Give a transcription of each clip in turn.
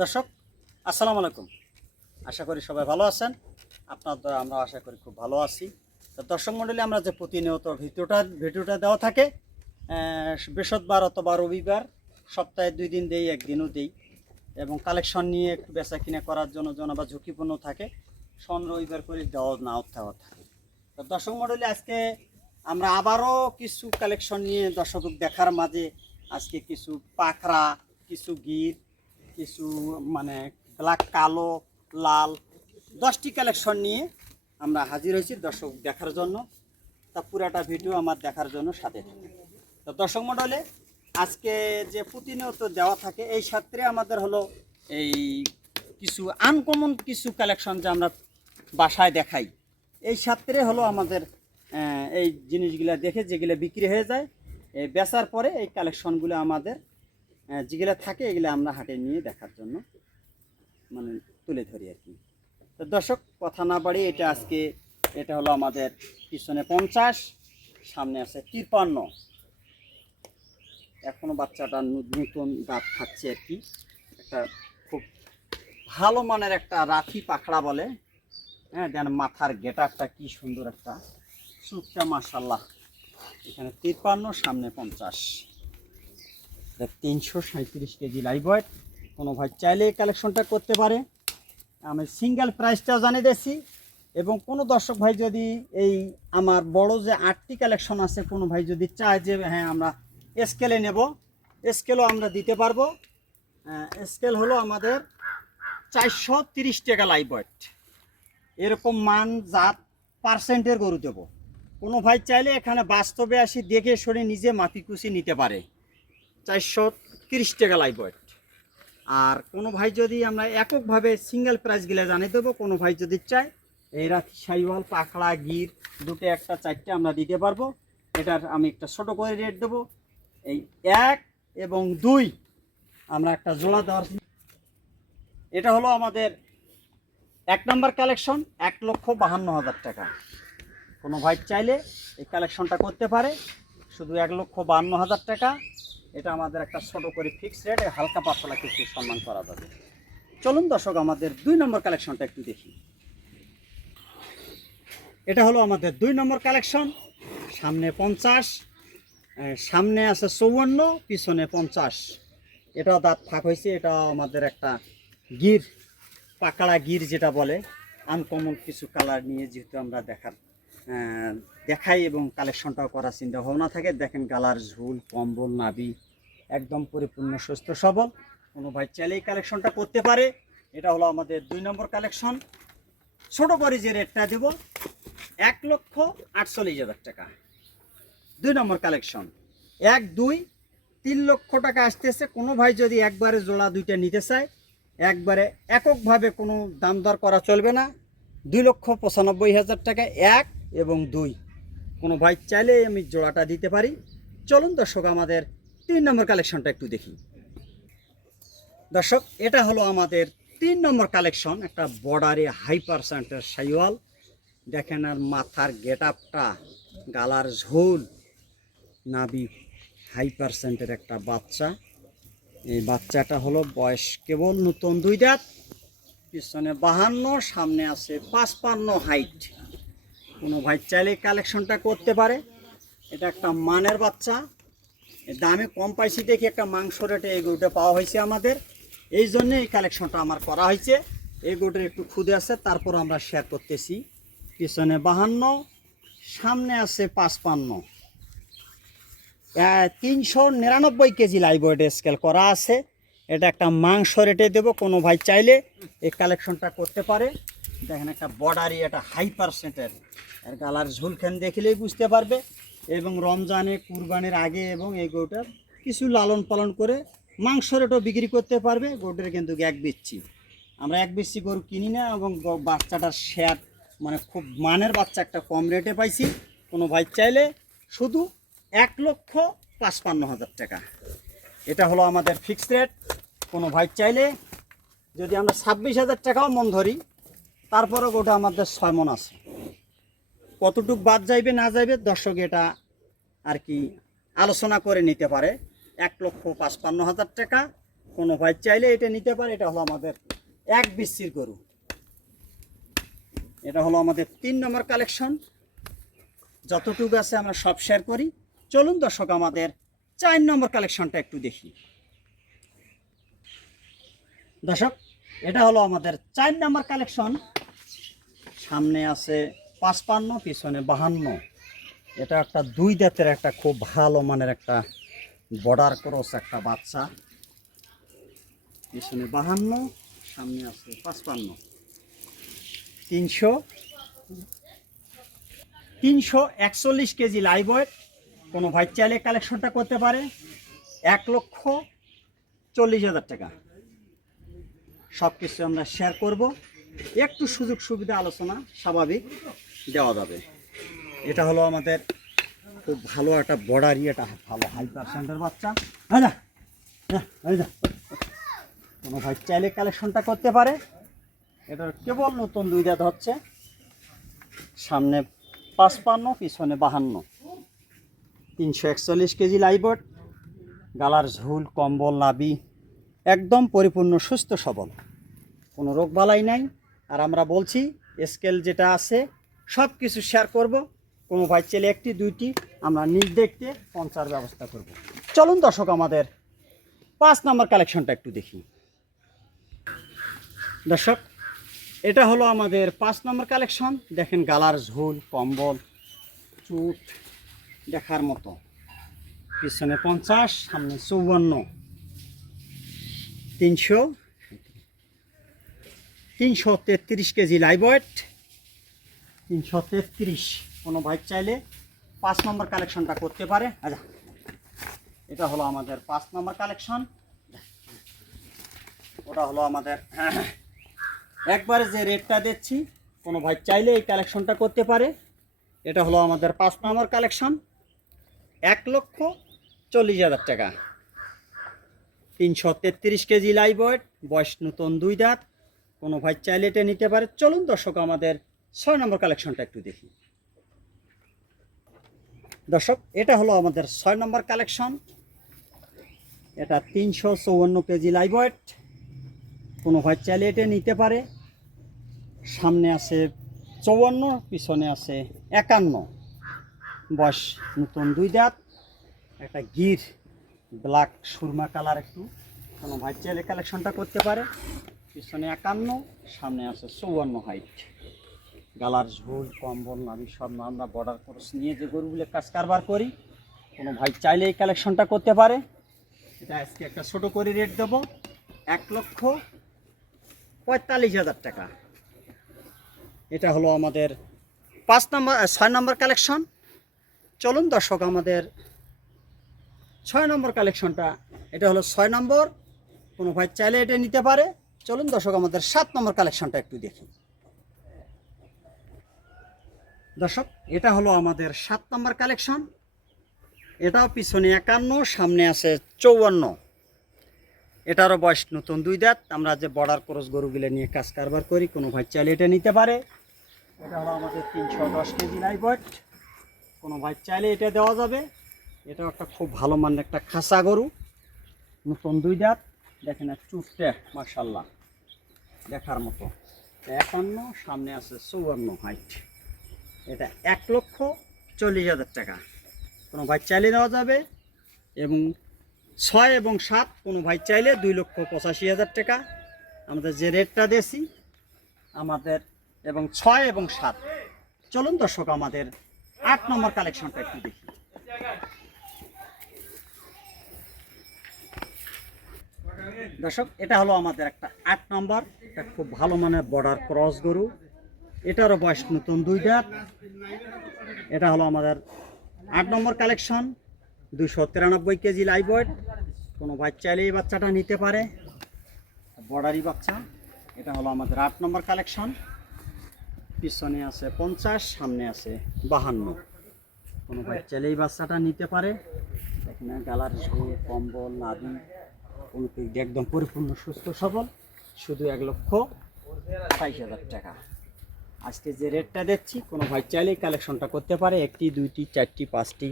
দর্শক আসসালামু আলাইকুম। আশা করি সবাই ভালো আছেন। আপনাদের আমরা আশা করি খুব ভালো আছি। তো দর্শক মণ্ডলী, আমরা যে প্রতিনিয়ত ভিডিওটা দেওয়া থাকে বৃহস্পতিবার অথবা রবিবার, সপ্তাহে 2 দিন দেই, একদিনও দেই, এবং কালেকশন নিয়ে একটু বেচা কিনা করার জন্য বা ঝুঁকিপূর্ণ থাকে, শনি রবিবার করে দেওয়া নাও দেওয়া থাকে। তো দর্শক মণ্ডলী, আজকে আমরা আবারও কিছু কালেকশন নিয়ে দর্শক দেখার মাঝে আজকে কিছু পাখরা, কিছু গির, কিছু মানে ব্ল্যাক, কালো, লাল 10টি কালেকশন নিয়ে আমরা হাজির হয়েছি দর্শক দেখার জন্য। তা পুরাটা ভিডিও আমার দেখার জন্য সাথে থাকে। তো দর্শক মণ্ডলে, আজকে যে প্রতিনিয়ত দেওয়া থাকে এই সাথে আমাদের হলো এই কিছু আনকমন কিছু কালেকশন যে আমরা বাসায় দেখাই, এই সাথে হলো আমাদের এই জিনিসগুলো দেখে যেগুলো বিক্রি হয়ে যায়, বেচার পরে এই কালেকশনগুলো আমাদের যেগুলো থাকে এগুলো আমরা হাটে নিয়ে দেখার জন্য মানে তুলে ধরি আর কি। তো দর্শক কথা না বাড়ি, এটা হলো আমাদের পিছনে 50, সামনে আছে 53। এখনো বাচ্চাটা নতুন দাঁত খাচ্ছে আর কি। একটা খুব ভালো মানের একটা রাফি পাখড়া বলে, হ্যাঁ। যেন মাথার গেটারটা কি সুন্দর, একটা চুপটা মাশাল্লাহ। এখানে 53, সামনে 50, 337 কেজি লাইভ ওয়েট। কোনো ভাই চাইলে এই কালেকশনটা করতে পারে। আমি সিঙ্গেল প্রাইসটাও জানিয়ে দিচ্ছি, এবং কোনো দর্শক ভাই যদি এই আমার বড় যে 8টি কালেকশন আছে, কোনো ভাই যদি চায় যে হ্যাঁ আমরা স্কেলে নেব, স্কেলও আমরা দিতে পারবো। স্কেল হলো আমাদের 430 টাকা লাইভ ওয়েট। এরকম মান জাত পার্সেন্টের গরু দেবো। কোনো ভাই চাইলে এখানে বাস্তবে আসি দেখে শুনে নিজে মাপিকুচি নিতে পারে। 430 টাকা লাইভ ওয়েট। আর কোনো ভাই যদি আমরা এককভাবে সিঙ্গেল প্রাইসগুলো জানিয়ে দেবো, কোনো ভাই যদি চায় এই রাখি সাইওয়াল, পাখড়া, গির দুটো, একটা, 4টে আমরা দিতে পারবো। এটার আমি একটা ছোটো করে রেট দেবো। এই 1 এবং 2 আমরা একটা জোড়া দেওয়ার। এটা হলো আমাদের 1 নম্বর কালেকশন, 1,52,000 টাকা। কোনো ভাই চাইলে এই কালেকশনটা করতে পারে, শুধু 1,52,000 টাকা। এটা আমাদের একটা ছোট করে ফিক্সড রেট, হালকা পাতলা কিছু সম্মান করা যাবে। চলুন দর্শক আমাদের 2 নম্বর কালেকশনটা একটু দেখি। এটা হলো আমাদের 2 নম্বর কালেকশন। সামনে 50, সামনে আছে 54, পিছনে 50। এটাও দাঁত ফাঁক হয়েছে। এটা আমাদের একটা গির, পাকড়া গির যেটা বলে। আনকমন কিছু কালার নিয়ে যেহেতু আমরা দেখাই এবং কালেকশনটাও করার চিন্তা ভাবনা থাকে। দেখেন গালার ঝুল, কম্বল, নাভি একদম পরিপূর্ণ সুস্থ সবল। কোনো ভাই চাইলে এই কালেকশনটা করতে পারে। এটা হলো আমাদের 2 নম্বর কালেকশন। ছোটো করে যে রেটটা দেব 1,48,000 টাকা। 2 নম্বর কালেকশন 1, 2, 3 লক্ষ টাকা আসতেছে। কোনো ভাই যদি একবারে জোড়া 2টা নিতে চায়, একবারে এককভাবে কোনো দাম দর করা চলবে না। 2,95,000 টাকা 1 এবং 2। কোনো ভাই চাইলে আমি জোড়াটা দিতে পারি। চলুন দর্শক আমাদের 3 নম্বর কালেকশনটা একটু দেখি। দর্শক এটা হলো আমাদের 3 নম্বর কালেকশন। একটা বর্ডারে হাই পার্সেন্টের সাইওয়াল। দেখেন আর মাথার গেট আপটা, গালার ঝোল, নাভি হাই পার্সেন্টের একটা বাচ্চা। এই বাচ্চাটা হলো বয়স কেবল নতুন 2 দাঁত। পিছনে 52, সামনে আছে 55 হাইট। কোনো ভাই চাইলে কালেকশনটা করতে পারে। এটা একটা মানের বাচ্চা। দামে কম পাইছি দেখি একটা মাংস রেটে এই গরুটা পাওয়া হয়েছে আমাদের, এই জন্য এই কালেকশনটা আমার করা হয়েছে। এই গরুটার একটু খুদে আছে, তারপর আমরা শেয়ার করতেছি। পিছনে 52, সামনে আছে 55, 399 কেজি লাইভ ওয়েট স্কেল করা আছে। এটা একটা মাংস রেটে দেবো। কোনো ভাই চাইলে এই কালেকশনটা করতে পারে। দেখেন একটা বর্ডারি, এটা হাই পার্সেন্টের। এর গালার ঝুলখান দেখলেই বুঝতে পারবে। এবং রমজানে, কুরবানির আগে এবং এই গরুটার কিছু লালন পালন করে মাংস রেটও বিক্রি করতে পারবে। গরুটার কিন্তু এক বিচ্ছি, আমরা এক বিচ্ছি গরু কিনি না, এবং বাচ্চাটার শেয়ার মানে খুব মানের বাচ্চা, একটা কম রেটে পাইছি। কোনো ভাই চাইলে শুধু 1,55,000 টাকা। এটা হলো আমাদের ফিক্সড রেট। কোনো ভাই চাইলে যদি আমরা 26,000 টাকাও মন ধরি, তারপরেও গোটা আমাদের 6 মন আছে। কতটুক বাদ যাইবে না যাইবে দর্শক এটা আর কি আলোচনা করে নিতে পারে। 1,55,000 টাকা কোনো ভাই চাইলে এটা নিতে পারে। এটা হলো আমাদের এক বিসির গরু। এটা হলো আমাদের 3 নম্বর কালেকশন। যতটুকু আছে আমরা সব শেয়ার করি। চলুন দর্শক আমাদের 4 নম্বর কালেকশনটা একটু দেখি। দর্শক এটা হলো আমাদের 4 নম্বর কালেকশন। সামনে আছে 55, পিছনে 52। এটা একটা 2 দাঁতের একটা খুব ভালো মানের একটা বর্ডার ক্রস একটা বাচ্চা। পিছনে 52, সামনে আছে 55। 341 কেজি লাইভ ওয়েট। কোনো ভাই চাইলে কালেকশনটা করতে পারে 1,40,000 টাকা। সব কিছু আমরা শেয়ার করব, একটু সুযোগ সুবিধা আলোচনা স্বাভাবিক দেওয়া যাবে। এটা হলো আমাদের খুব ভালো একটা বর্ডারই, এটা ভালো হাই পার্সেন্টের বাচ্চা। কোনো ভাই চাইলে কালেকশনটা করতে পারে। এটার কেবল নতুন 2 দাঁত হচ্ছে, সামনে 55, পিছনে 52। 341 কেজি লাইভ ওয়েট। গালার ঝুল, কম্বল, নাভি একদম পরিপূর্ণ সুস্থ সবল, কোনো রোগ বালাই নাই। আর আমরা বলছি স্কেল যেটা আছে সব কিছু শেয়ার করব। কোনো ভাই চাইলে 1টি 2টি আমরা নিজ দেখতে পৌঁছার ব্যবস্থা করব। চলুন দর্শক আমাদের 5 নম্বর কালেকশনটা একটু দেখি। দর্শক এটা হলো আমাদের 5 নম্বর কালেকশন। দেখেন গালার ঝুল, কম্বল, চুট দেখার মতো। পিছনে 50, সামনে 54। 333 কেজি লাইভ ওয়েট। 333। কোনো ভাই চাইলে 5 নম্বর কালেকশনটা করতে পারে। আচ্ছা এটা হলো আমাদের 5 নম্বর কালেকশন। ওটা হলো আমাদের একবারে যে রেটটা দিচ্ছি, কোনো ভাই চাইলে এই কালেকশনটা করতে পারে। এটা হলো আমাদের 5 নম্বর কালেকশন, 1,40,000 টাকা। 333 কেজি লাইভ ওয়েট, বয়স নতুন 2 দাঁত। কোনো ভাই চাইলে এটা নিতে পারে। চলুন দর্শক আমাদের 6 নম্বর কালেকশনটা একটু দেখি। দর্শক এটা হলো আমাদের 6 নম্বর কালেকশন। এটা 354 কেজি লাইভ ওয়েট। কোনো ভাই চাইলে এটা নিতে পারে। সামনে আছে 54, পিছনে আছে 51। বয়স নতুন 2 দাঁত। একটা গির ব্ল্যাক সুরমা কালার একটু। কোনো ভাই চাইলে কালেকশনটা করতে পারে। পিছনে 51, সামনে আছে 54 হাইট। গালার ঝোল, কম্বল, নাভি সব আমরা বর্ডার ক্রস নিয়ে যে গরুগুলো কাজ কারবার করি, কোনো ভাই চাইলে এই কালেকশনটা করতে পারে। এটা আজকে একটা ছোট করে রেট দেবো, 1,45,000 টাকা। এটা হলো আমাদের 6 নম্বর কালেকশন। চলুন দর্শক আমাদের 6 নম্বর কালেকশনটা, এটা হলো 6 নম্বর। কোনো ভাই চাইলে এটা নিতে পারে। চলুন দর্শক আমাদের 7 নম্বর কালেকশনটা একটু দেখি। দর্শক এটা হলো আমাদের 7 নম্বর কালেকশন। এটাও পিছনে 51, সামনে আছে 54। এটারও বয়স নতুন 2 দাঁত। আমরা যে বর্ডার ক্রস গরুগুলো নিয়ে কাজ কারবার করি, কোনো ভাই চাইলে এটা নিতে পারে। এটা হলো আমাদের 310 কেজি লাইভ ওয়েট। কোনো ভাই চাইলে এটা দেওয়া যাবে। এটাও একটা খুব ভালো মানের একটা খাসা গরু, নতুন 2 দাঁত। দেখেন আর চুটটা মাশাআল্লাহ দেখার মতো। 51, সামনে আছে 54 হাইট। এটা 1,40,000 টাকা। কোনো ভাই চাইলে দেওয়া যাবে। এবং 6 এবং 7 কোনো ভাই চাইলে 2,85,000 টাকা। আমাদের যে রেটটা দিয়েছি আমাদের, এবং 6 এবং 7। চলুন দর্শক আমাদের 8 নম্বর কালেকশনটা একটু দেখি। দর্শক এটা হলো আমাদের একটা 8 নম্বর, এটা খুব ভালো মানের বর্ডার ক্রস গরু। এটারও বয়স নতুন 2 দাঁত। এটা হলো আমাদের 8 নম্বর কালেকশন, 293 কেজি লাইভ ওয়েট। কোনো ভাই চাইলে এই বাচ্চাটা নিতে পারে, বর্ডারি বাচ্চা। এটা হলো আমাদের 8 নম্বর কালেকশন। পিছনে আছে 50, সামনে আছে 52। কোনো ভাই চাইলে এই বাচ্চাটা নিতে পারে। এখানে গালার ঝোল, কম্বল, নাভি কোনো একদম পরিপূর্ণ সুস্থ সবল। শুধু 1,28,000 টাকা। আজকে যে রেটটা দিচ্ছি, কোনো ভাই চাইলেই কালেকশনটা করতে পারে। 1টি 2টি 4টি 5টি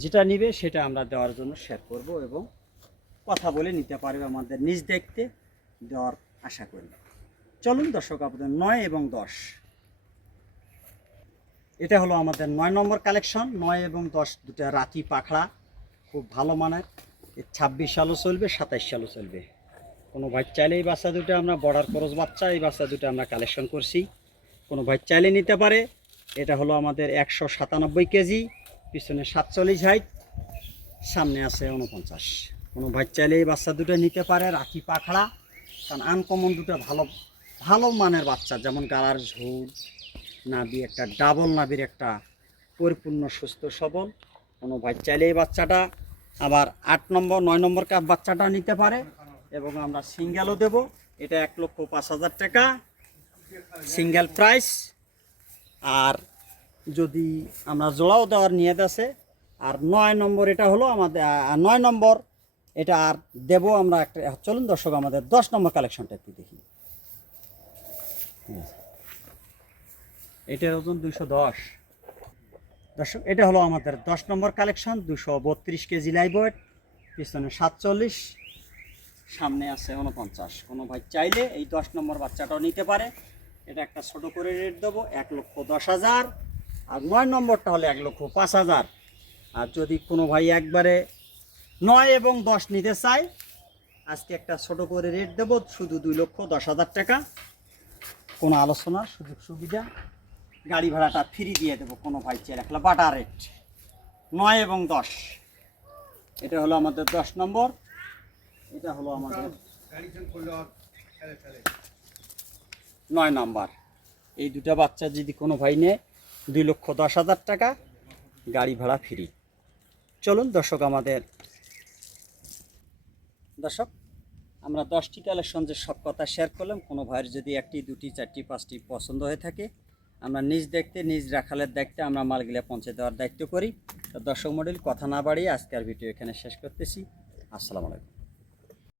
যেটা নিবে সেটা আমরা দেওয়ার জন্য শেয়ার করব এবং কথা বলে নিতে পারবে আমাদের নিজ দেখতে দেওয়ার আশা করি। চলুন দর্শক, আপনাদের 9 এবং 10, এটা হলো আমাদের 9 নম্বর কালেকশন। 9 এবং 10 দুটা রাতি পাখড়া, খুব ভালো মানের। 26 সালও চলবে, 27 সালও চলবে। কোনো ভাই চাইলে এই বাচ্চা দুটো আমরা বর্ডার ক্রস বাচ্চা, এই বাচ্চা দুটো আমরা কালেকশন করছি, কোনো ভাই চাইলে নিতে পারে। এটা হলো আমাদের 197 কেজি, পিছনে 47 হাইট, সামনে আছে 49। কোনো ভাই চাইলে এই বাচ্চা দুটো নিতে পারে, রাখি পাখড়া। কারণ আনকমন দুটো ভালো ভালো মানের বাচ্চা, যেমন গালার ঝুল, নাভি একটা ডাবল নাভির একটা পরিপূর্ণ সুস্থ সবল। কোনো ভাই চাইলে এই বাচ্চাটা আবার 8 নম্বর 9 নম্বর কাপ বাচ্চাটা নিতে পারে, এবং আমরা সিঙ্গেলও দেব। এটা 1,05,000 টাকা সিঙ্গেল প্রাইস। আর যদি আমরা জোড়াও দেওয়ার নিয়ত আছে। আর 9 নম্বর এটা হলো আমাদের 9 নম্বর, এটা আর দেব আমরা একটা। চলুন দর্শক, আমাদের 10 নম্বর কালেকশনটা একটু দেখি। এটার ওজন 210। দর্শক, এটা হলো আমাদের 10 নম্বর কালেকশন, 232 কেজি লাইভ ওয়েট, পিছনে 47, সামনে আছে 49। কোনো ভাই চাইলে এই 10 নম্বর বাচ্চাটাও নিতে পারে। এটা একটা ছোট করে রেট দেবো 1,10,000। আর 9 নম্বরটা হলে 1,05,000। আর যদি কোনো ভাই একবারে 9 এবং 10 নিতে চায়, আজকে একটা ছোট করে রেট দেবো শুধু 2,10,000 টাকা। কোনো আলোচনা সুযোগ সুবিধা, গাড়ি ভাড়াটা ফ্রি দিয়ে দেবো কোনো ভাই চাইলে। একটা বাটা রেট 9 এবং 10। এটা হলো আমাদের 10 নম্বর। এটা হলো আমাদের 9 নাম্বার। এই দুটা বাচ্চা যদি কোনো ভাই নেয়, 2,10,000 টাকা, গাড়ি ভাড়া ফ্রি। চলুন দর্শক, দর্শক আমরা 10টি কালেকশন যে সব কথা শেয়ার করলাম, কোনো ভাইয়ের যদি 1টি 2টি 4টি 5টি পছন্দ হয়ে থাকে, আমরা নিজ দেখতে নিজ রাখালের দায়িত্বে আমরা মালগুলা পৌঁছে দেওয়ার দায়িত্ব করি। তো দর্শক মণ্ডলী, কথা না বাড়িয়ে আজকের ভিডিও এখানে শেষ করতেছি। আসসালামু আলাইকুম।